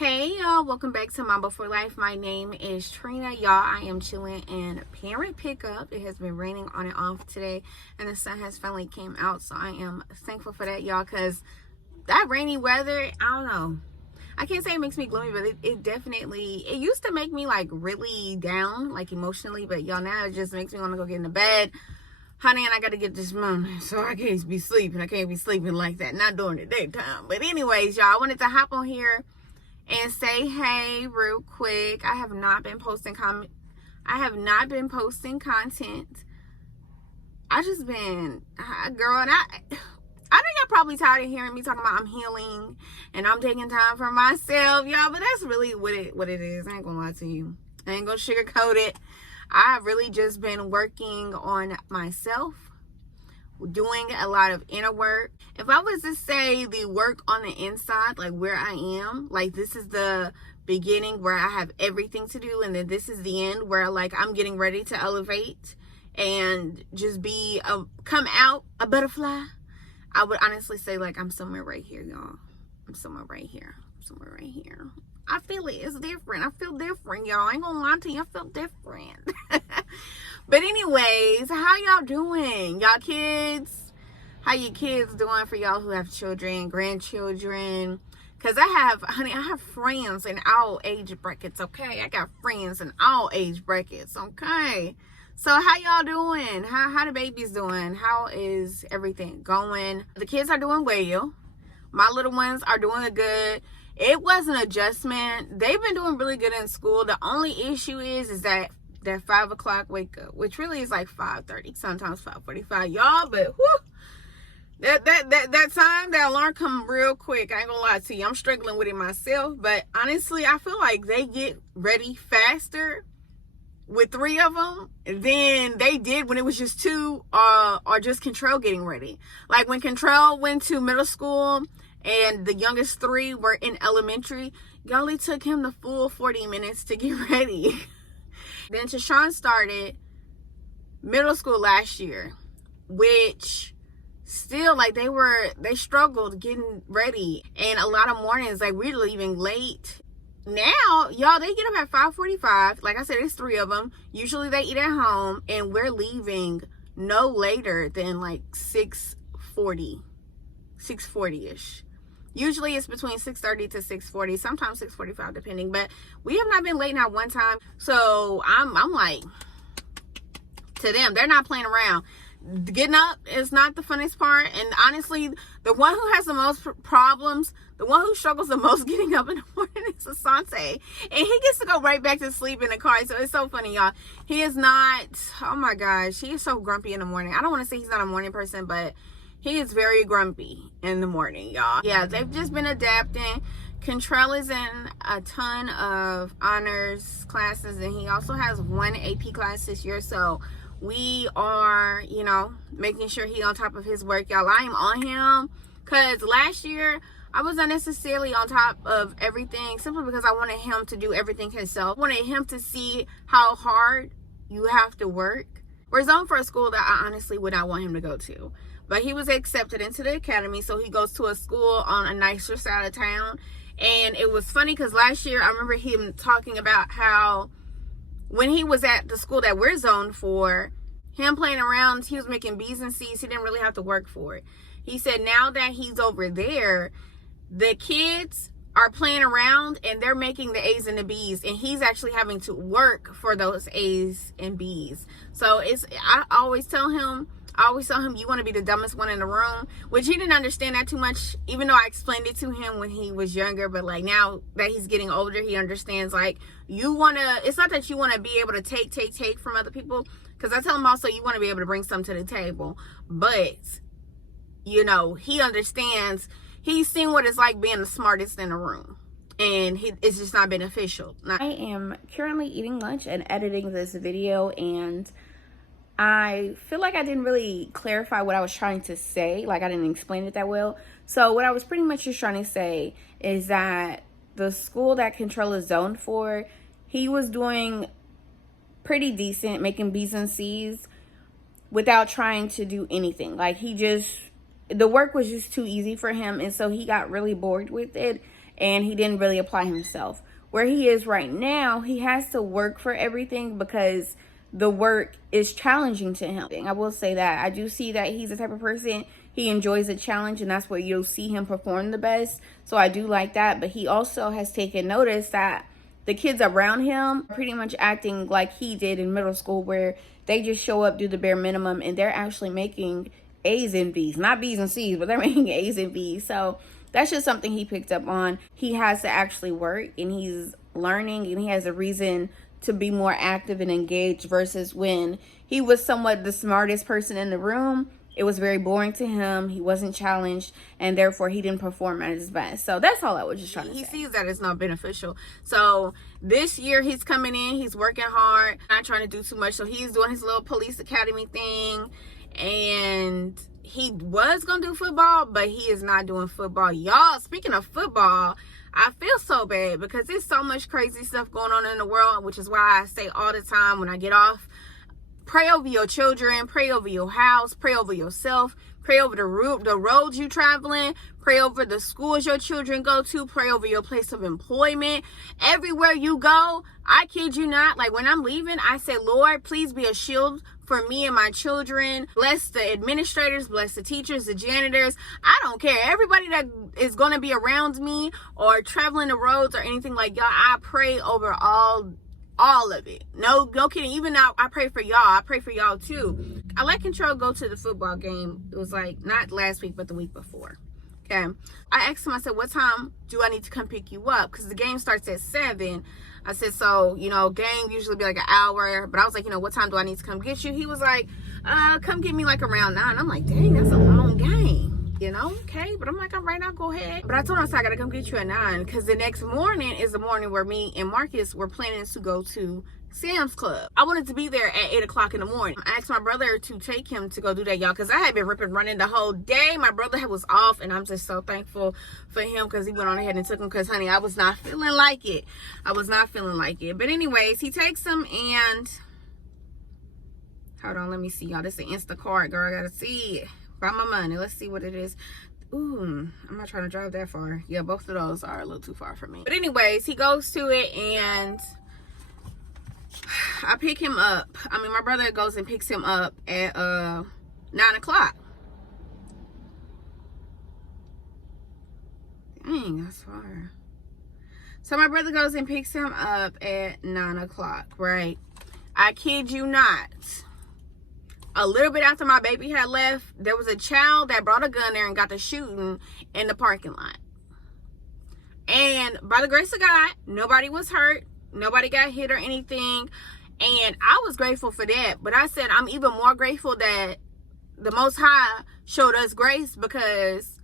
Hey y'all, welcome back to Mom Before Life. My name is Trina. Y'all, I am chilling in parent pickup. It has been raining on and off today and the sun has finally came out, so I am thankful for that, y'all, because that rainy weather, I don't know, I can't say it makes me gloomy, but it definitely, it used to make me like really down, like emotionally, but y'all, now it just makes me want to go get in the bed. Honey, and I got to get this morning, so I can't be sleeping. I can't be sleeping like that, not during the daytime. But anyways, y'all, I wanted to hop on here and say hey real quick. I have not been posting content. I just been, girl, and I know y'all probably tired of hearing me talking about I'm healing and I'm taking time for myself, y'all, but that's really what it is. I ain't gonna lie to you. I ain't gonna sugarcoat it. I've really just been working on myself, doing a lot of inner work. If I was to say the work on the inside, like where I am, like this is the beginning where I have everything to do, and then this is the end where like I'm getting ready to elevate and just come out a butterfly, I would honestly say like I'm somewhere right here, y'all. I'm somewhere right here. I feel it. It's different. I feel different, y'all. I ain't gonna lie to you. I feel different. But anyways, how y'all doing? Y'all kids? How you kids doing, for y'all who have children, grandchildren? Because I have friends in all age brackets, okay? I got friends in all age brackets, okay? So how y'all doing? How the babies doing? How is everything going? The kids are doing well. My little ones are doing good. It was an adjustment. They've been doing really good in school. The only issue is that 5 o'clock wake up, which really is like 5:30, sometimes 5:45, y'all. But whew, that time, that alarm come real quick. I ain't gonna lie to you. I'm struggling with it myself, but honestly, I feel like they get ready faster with 3 of them than they did when it was just 2 or just Control getting ready. Like when Control went to middle school and the youngest 3 were in elementary, y'all, it took him the full 40 minutes to get ready. Then Tashawn started middle school last year, which still, like, they struggled getting ready. And a lot of mornings, like, we're leaving late. Now, y'all, they get up at 5:45. Like I said, it's 3 of them. Usually they eat at home, and we're leaving no later than like 6:40-ish. Usually it's between 6:30 to 6:40, sometimes 6:45 depending, but we have not been late not one time. So I'm like, to them, they're not playing around. Getting up is not the funnest part, and honestly, the one who has the most problems, the one who struggles the most getting up in the morning is Asante, and he gets to go right back to sleep in the car. So it's so funny, y'all. He is not, oh my gosh, he is so grumpy in the morning. I don't want to say he's not a morning person, but he is very grumpy in the morning, y'all. Yeah, they've just been adapting. Contrell is in a ton of honors classes, and he also has 1 AP class this year. So we are, making sure he on top of his work, y'all. I am on him because last year I was unnecessarily on top of everything simply because I wanted him to do everything himself. I wanted him to see how hard you have to work. We're zoned for a school that I honestly would not want him to go to. But he was accepted into the academy, so he goes to a school on a nicer side of town. And it was funny because last year I remember him talking about how when he was at the school that we're zoned for, him playing around, he was making B's and C's. He didn't really have to work for it. He said now that he's over there, the kids are playing around and they're making the A's and the B's, and he's actually having to work for those A's and B's. So I always tell him, you want to be the dumbest one in the room, which he didn't understand that too much, even though I explained it to him when he was younger. But like now that he's getting older, he understands, like, it's not that you want to be able to take from other people, because I tell him also you want to be able to bring some to the table, but he understands. He's seen what it's like being the smartest in the room, and it's just not beneficial. I am currently eating lunch and editing this video, and I feel like I didn't really clarify what I was trying to say. Like, I didn't explain it that well. So what I was pretty much just trying to say is that the school that Control is zoned for, he was doing pretty decent, making B's and C's without trying to do anything. Like, the work was just too easy for him, and so he got really bored with it. and he didn't really apply himself. Where he is right now, he has to work for everything because the work is challenging to him. I will say that. I do see that he's the type of person, he enjoys a challenge, and that's where you'll see him perform the best. So I do like that. But he also has taken notice that the kids around him are pretty much acting like he did in middle school, where they just show up, do the bare minimum, and they're actually making A's and B's. Not B's and C's, but they're making A's and B's. So that's just something he picked up on. He has to actually work, and he's learning, and he has a reason to be more active and engaged, versus when he was somewhat the smartest person in the room. It was very boring to him. He wasn't challenged, and therefore he didn't perform at his best. So that's all I was just trying to say. He sees that it's not beneficial. So this year he's coming in, he's working hard, not trying to do too much. So he's doing his little police academy thing, and he was gonna do football, but he is not doing football. Y'all, speaking of football, I feel so bad because there's so much crazy stuff going on in the world, which is why I say all the time when I get off, pray over your children, pray over your house, pray over yourself, pray over the roads you're traveling, pray over the schools your children go to, pray over your place of employment. Everywhere you go, I kid you not, like when I'm leaving, I say, Lord, please be a shield for me and my children. Bless the administrators, bless the teachers, the janitors. I don't care. Everybody that is going to be around me or traveling the roads or anything like y'all, I pray over all of it. No kidding. Even now, I pray for y'all. I pray for y'all too. I let Control go to the football game. It was like not last week, but the week before. Okay. I asked him, I said, what time do I need to come pick you up? Because the game starts at 7. I said, so, game usually be like an hour. But I was like, what time do I need to come get you? He was like, come get me like around 9. I'm like, dang, that's a long game. Okay. But I'm like, all right, I'll go ahead. But I told him, I said, I got to come get you at 9. Because the next morning is the morning where me and Marcus were planning to go to Sam's Club. I wanted to be there at 8 o'clock in the morning. I asked my brother to take him to go do that, y'all, because I had been ripping running the whole day. My brother was off, and I'm just so thankful for him because he went on ahead and took him, because honey, I was not feeling like it. But anyways, he takes him, and hold on, let me see, y'all. This is an Instacart, girl. I gotta see it. Buy my money. Let's see what it is. Ooh, I'm not trying to drive that far. Yeah, both of those are a little too far for me. But anyways, he goes to it, and I pick him up. My brother goes and picks him up at 9 o'clock. Dang, that's far. So my brother goes and picks him up at 9 o'clock, right? I kid you not. A little bit after my baby had left, there was a child that brought a gun there and got to shooting in the parking lot. And by the grace of God, nobody was hurt. Nobody got hit or anything. And I was grateful for that. But I said I'm even more grateful that the Most High showed us grace, because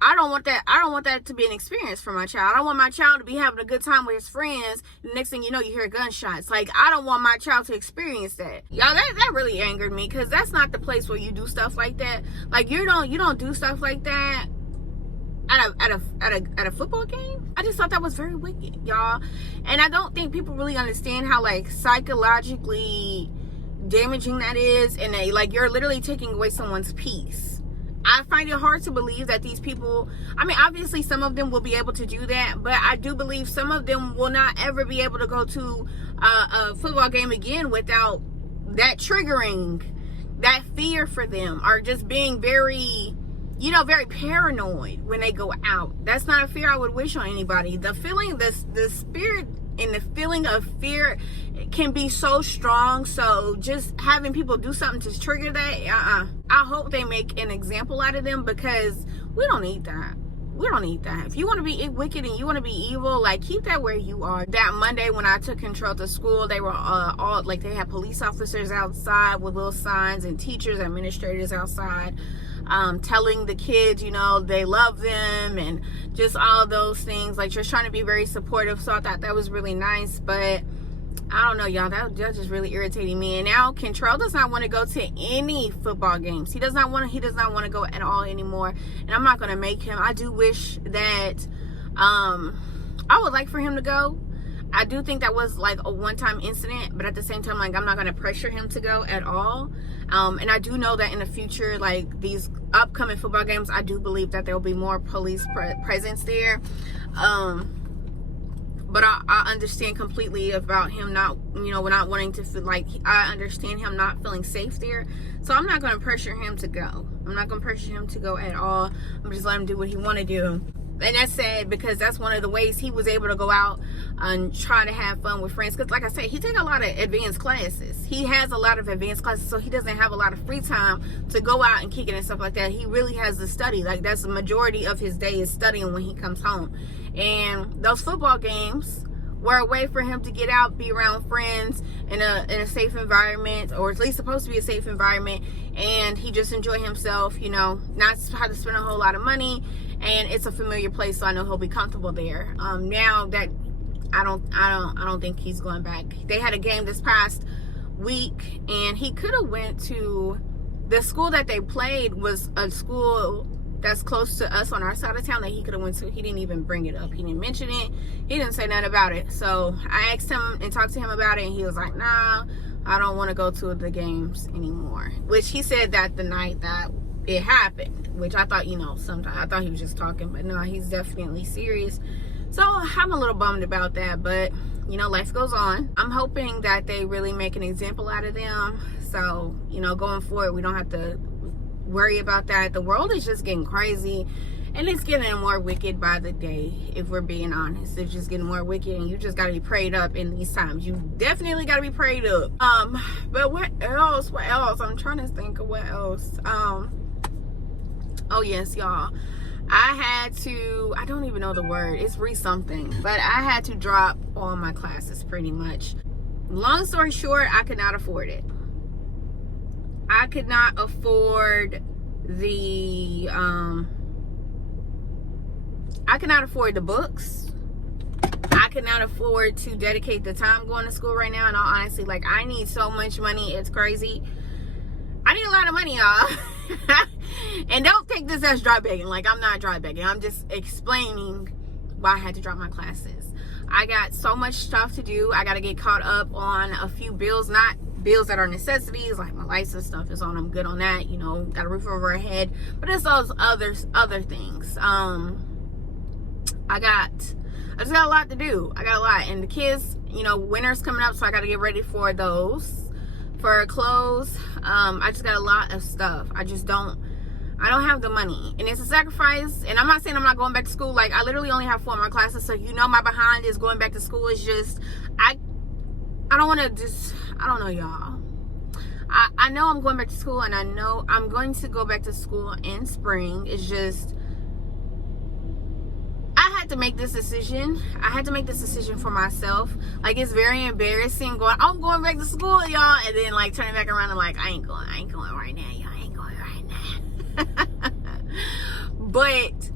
I don't want that to be an experience for my child. I don't want my child to be having a good time with his friends. The next thing you know, you hear gunshots. Like, I don't want my child to experience that. Y'all, that really angered me, because that's not the place where you do stuff like that. Like, you don't do stuff like that at a football game. I just thought that was very wicked, y'all. And I don't think people really understand how, like, psychologically damaging that is, and you're literally taking away someone's peace. I find it hard to believe that these people, obviously some of them will be able to do that, but I do believe some of them will not ever be able to go to a football game again without that triggering that fear for them, or just being very, very paranoid when they go out. That's not a fear I would wish on anybody. The feeling, the spirit and the feeling of fear can be so strong. So just having people do something to trigger that, I hope they make an example out of them, because we don't need that. We don't need that. If you want to be wicked and you want to be evil, like, keep that where you are. That Monday when I took Control to school, they were all like, they had police officers outside with little signs, and teachers, administrators outside, telling the kids, they love them, and just all those things, like, just trying to be very supportive. So I thought that was really nice. But I don't know, y'all, that just really irritating me. And now Control does not want to go to any football games. He does not want to go at all anymore. And I'm not going to make him. I do wish that I would like for him to go. I do think that was like a one-time incident, but at the same time, like, I'm not going to pressure him to go at all. And I do know that in the future, like these upcoming football games, I do believe that there will be more police presence there. But I understand completely about him not, not wanting to feel like, I understand him not feeling safe there. So I'm not going to pressure him to go. I'm not going to pressure him to go at all. I'm just letting him do what he want to do. And that's sad, because that's one of the ways he was able to go out and try to have fun with friends. Because like I said, he takes a lot of advanced classes. He has a lot of advanced classes, so he doesn't have a lot of free time to go out and kick it and stuff like that. He really has to study. Like, that's the majority of his day is studying when he comes home. And those football games were a way for him to get out, be around friends in a safe environment, or at least supposed to be a safe environment, and he just enjoy himself, not have to spend a whole lot of money, and it's a familiar place, so I know he'll be comfortable there. Now that I don't think he's going back. They had a game this past week, and he could have went to the school that they played was a school that's close to us on our side of town that he could have went to. He didn't even bring it up. He didn't mention it. He didn't say nothing about it. So I asked him and talked to him about it, and he was like, nah, I don't want to go to the games anymore. Which he said that the night that it happened, which I thought, sometimes I thought he was just talking, but no, he's definitely serious. So I'm a little bummed about that, but life goes on. I'm hoping that they really make an example out of them. So, going forward, we don't have to worry about that. The world is just getting crazy, and it's getting more wicked by the day. If we're being honest, it's just getting more wicked, and you just got to be prayed up in these times. You definitely got to be prayed up. But what else? I'm trying to think of what else. Oh yes, y'all, I don't even know the word, it's something, but I had to drop all my classes pretty much. Long story short, I could not afford it. I could not afford the books. I could not afford to dedicate the time going to school right now. And all honesty, like, I need so much money, it's crazy. I need a lot of money, y'all. And don't take this as dry begging. Like, I'm not dry begging. I'm just explaining why I had to drop my classes. I got so much stuff to do. I got to get caught up on a few bills, not bills that are necessities, like my license stuff is on. I'm good on that. Got a roof over our head. But it's those other things. I just got a lot to do. I got a lot. And the kids, winter's coming up, so I got to get ready for those. For clothes, I just got a lot of stuff. I don't have the money, and it's a sacrifice. And I'm not saying I'm not going back to school. Like, I literally only have 4 more classes, so my behind is going back to school. It's just I don't want to I don't know, y'all. I know I'm going back to school, and I know I'm going to go back to school in spring. It's just I had to make this decision. I had to make this decision for myself. Like, it's very embarrassing I'm going back to school, y'all, and then like turning back around and like, I ain't going right now, y'all. I ain't going right now. But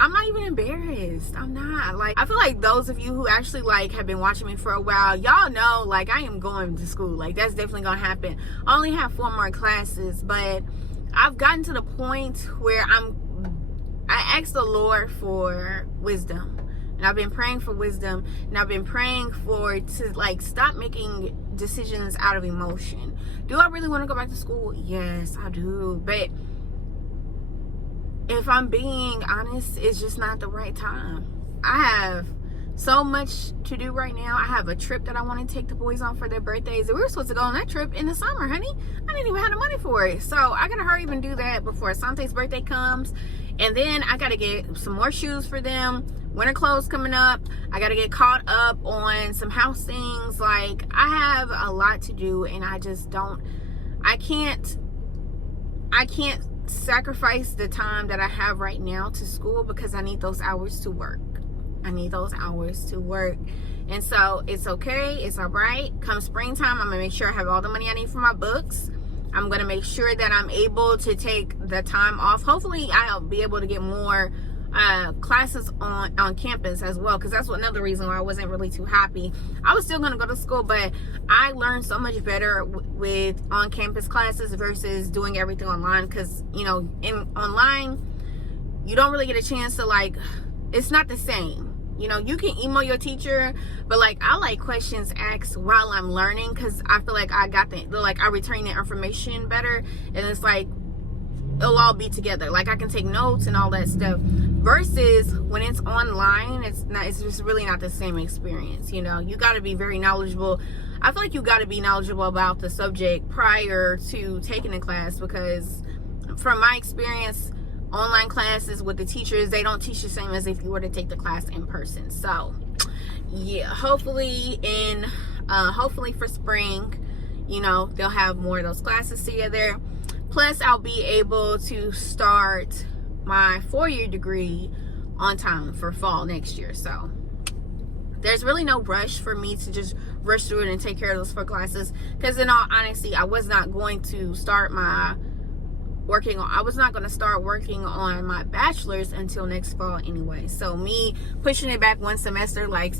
I'm not even embarrassed. I'm not. Like, I feel like those of you who actually like have been watching me for a while, y'all know, like, I am going to school. Like, that's definitely gonna happen. I only have 4 more classes, but I've gotten to the point where I asked the Lord for wisdom, and I've been praying for wisdom, and I've been praying to like stop making decisions out of emotion. Do I really want to go back to school? Yes, I do. But if I'm being honest, it's just not the right time. I have so much to do right now. I have a trip that I want to take the boys on for their birthdays. We were supposed to go on that trip in the summer, honey. I didn't even have the money for it. So I gotta hurry up and do that before Sante's birthday comes. And then I gotta get some more shoes for them. Winter clothes coming up. I gotta get caught up on some house things. Like, I have a lot to do, and I can't sacrifice the time that I have right now to school, because I need those hours to work. And so it's okay, it's all right. Come springtime, I'm gonna make sure I have all the money I need for my books. I'm gonna make sure that I'm able to take the time off. Hopefully I'll be able to get more classes on campus as well, because that's another reason why I wasn't really too happy. I was still going to go to school, but I learned so much better with on-campus classes versus doing everything online, because in online you don't really get a chance to, like, it's not the same. You know, you can email your teacher, but like I like questions asked while I'm learning, because I feel like I retain the information better, and it's like it'll all be together. Like I can take notes and all that stuff. Versus when it's online, it's just really not the same experience. You know, you got to be very knowledgeable. I feel like you got to be knowledgeable about the subject prior to taking the class, because from my experience, online classes with the teachers, they don't teach the same as if you were to take the class in person. So yeah, hopefully for spring, you know, they'll have more of those classes together. Plus I'll be able to start my 4-year degree on time for fall next year. So there's really no rush for me to just rush through it and take care of those 4 classes, because in all honesty, I was not going to start working on my bachelor's until next fall anyway. So me pushing it back 1 semester, like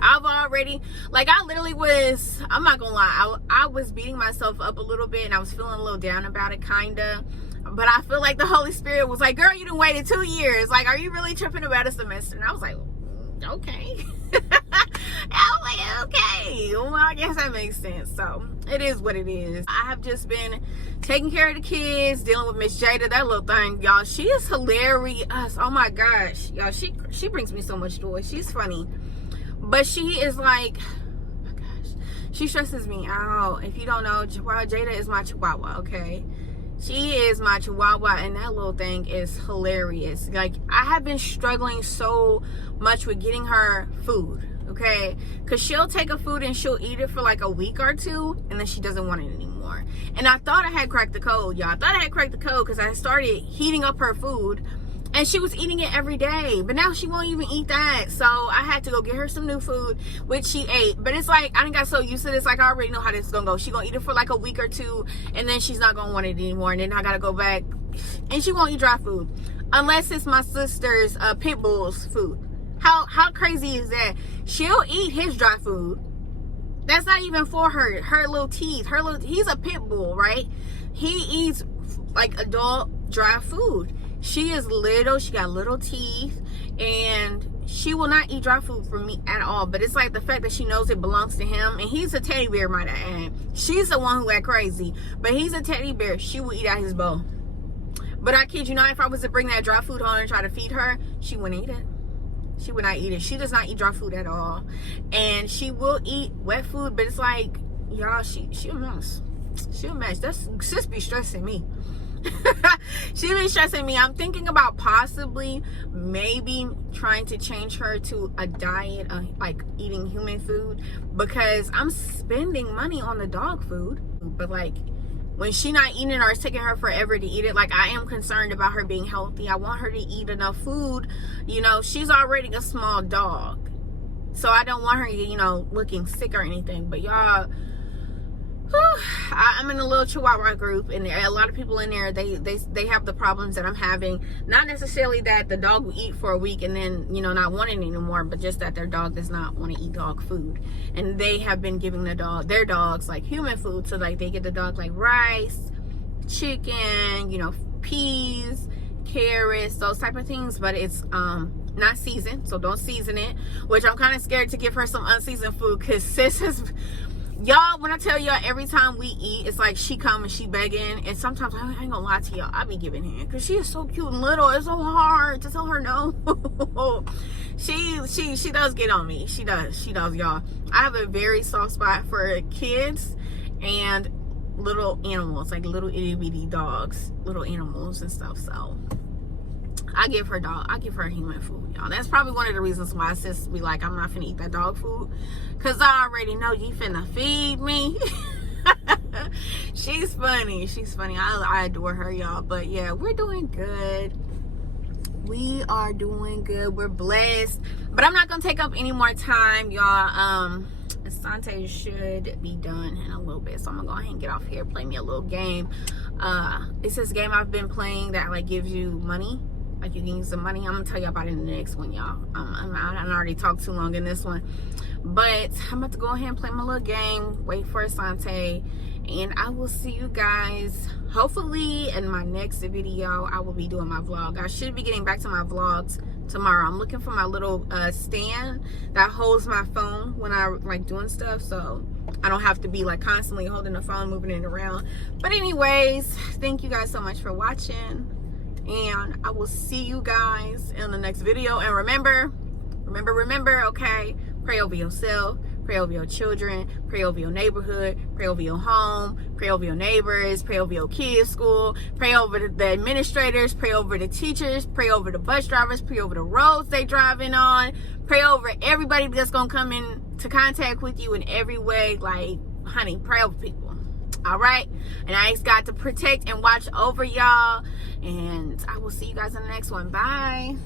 I'm not gonna lie, I was beating myself up a little bit, and I was feeling a little down about it, kinda. But I feel like the Holy Spirit was like, girl, you done waited 2 years, like, are you really tripping about a semester? And I was like, okay. I was like, okay, well, I guess that makes sense. So it is what it is. I have just been taking care of the kids, dealing with Miss Jada, that little thing, y'all. She is hilarious. Oh my gosh, y'all, she brings me so much joy. She's funny, but she is like, oh my gosh, she stresses me out. If you don't know, Jada is my chihuahua, okay? She is my chihuahua, and that little thing is hilarious. Like, I have been struggling so much with getting her food, okay? Because she'll take a food and she'll eat it for like a week or 2, and then she doesn't want it anymore. And I thought I had cracked the code, y'all. I thought I had cracked the code because I started heating up her food, and she was eating it every day. But now she won't even eat that. So I had to go get her some new food, which she ate. But it's like, I done got so used to this. Like, I already know how this is going to go. She going to eat it for like a week or 2, and then she's not going to want it anymore. And then I got to go back. And she won't eat dry food. Unless it's my sister's pit bull's food. How crazy is that? She'll eat his dry food. That's not even for her little teeth. He's a pit bull, right? He eats like adult dry food. She is little, she got little teeth, and she will not eat dry food from me at all. But it's like the fact that she knows it belongs to him, and he's a teddy bear, might I add. She's the one who act crazy, but he's a teddy bear. She will eat out his bowl. But I kid you not, if I was to bring that dry food home and try to feed her, she wouldn't eat it. She would not eat it. She does not eat dry food at all. And she will eat wet food, but it's like, y'all, she'll mess. She'll mess. That's sis be stressing me. She been stressing me. I'm thinking about possibly maybe trying to change her to a diet like eating human food, because I'm spending money on the dog food, but like when she not eating it, or it's taking her forever to eat it, like I am concerned about her being healthy. I want her to eat enough food. You know, she's already a small dog, so I don't want her, you know, looking sick or anything. But y'all, I'm in a little chihuahua group, and a lot of people in there, they have the problems that I'm having. Not necessarily that the dog will eat for a week and then, you know, not want it anymore, but just that their dog does not want to eat dog food. And they have been giving their dogs like human food. So like they get the dog like rice, chicken, you know, peas, carrots, those type of things. But it's not seasoned, so don't season it, which I'm kind of scared to give her some unseasoned food, because sis has, y'all, when I tell y'all, every time we eat, it's like she come and she begging, and sometimes I ain't gonna lie to y'all, I be giving in, because she is so cute and little. It's so hard to tell her no. she does get on me. She does, y'all. I have a very soft spot for kids and little animals, like little itty bitty dogs, little animals and stuff. So I give her human food, y'all. That's probably one of the reasons why sis be like, I'm not finna eat that dog food, because I already know you finna feed me. She's funny. I adore her, y'all. But yeah, we're doing good. We are doing good. We're blessed. But I'm not gonna take up any more time, y'all. Asante should be done in a little bit, so I'm gonna go ahead and get off here, play me a little game. It's this game I've been playing that like gives you money. Like you can use some money. I'm gonna tell you about it in the next one, y'all. I already talked too long in this one, but I'm about to go ahead and play my little game, wait for Asante, and I will see you guys hopefully in my next video. I will be doing my vlog. I should be getting back to my vlogs tomorrow. I'm looking for my little stand that holds my phone when I like doing stuff, so I don't have to be like constantly holding the phone, moving it around. But anyways, thank you guys so much for watching, and I will see you guys in the next video. And remember, okay, pray over yourself, pray over your children, pray over your neighborhood, pray over your home, pray over your neighbors, pray over your kids' school, pray over the administrators, pray over the teachers, pray over the bus drivers, pray over the roads they driving on, pray over everybody that's gonna come into contact with you in every way. Like, honey, pray over people. All right? And I ask God to protect and watch over y'all. And I will see you guys in the next one. Bye.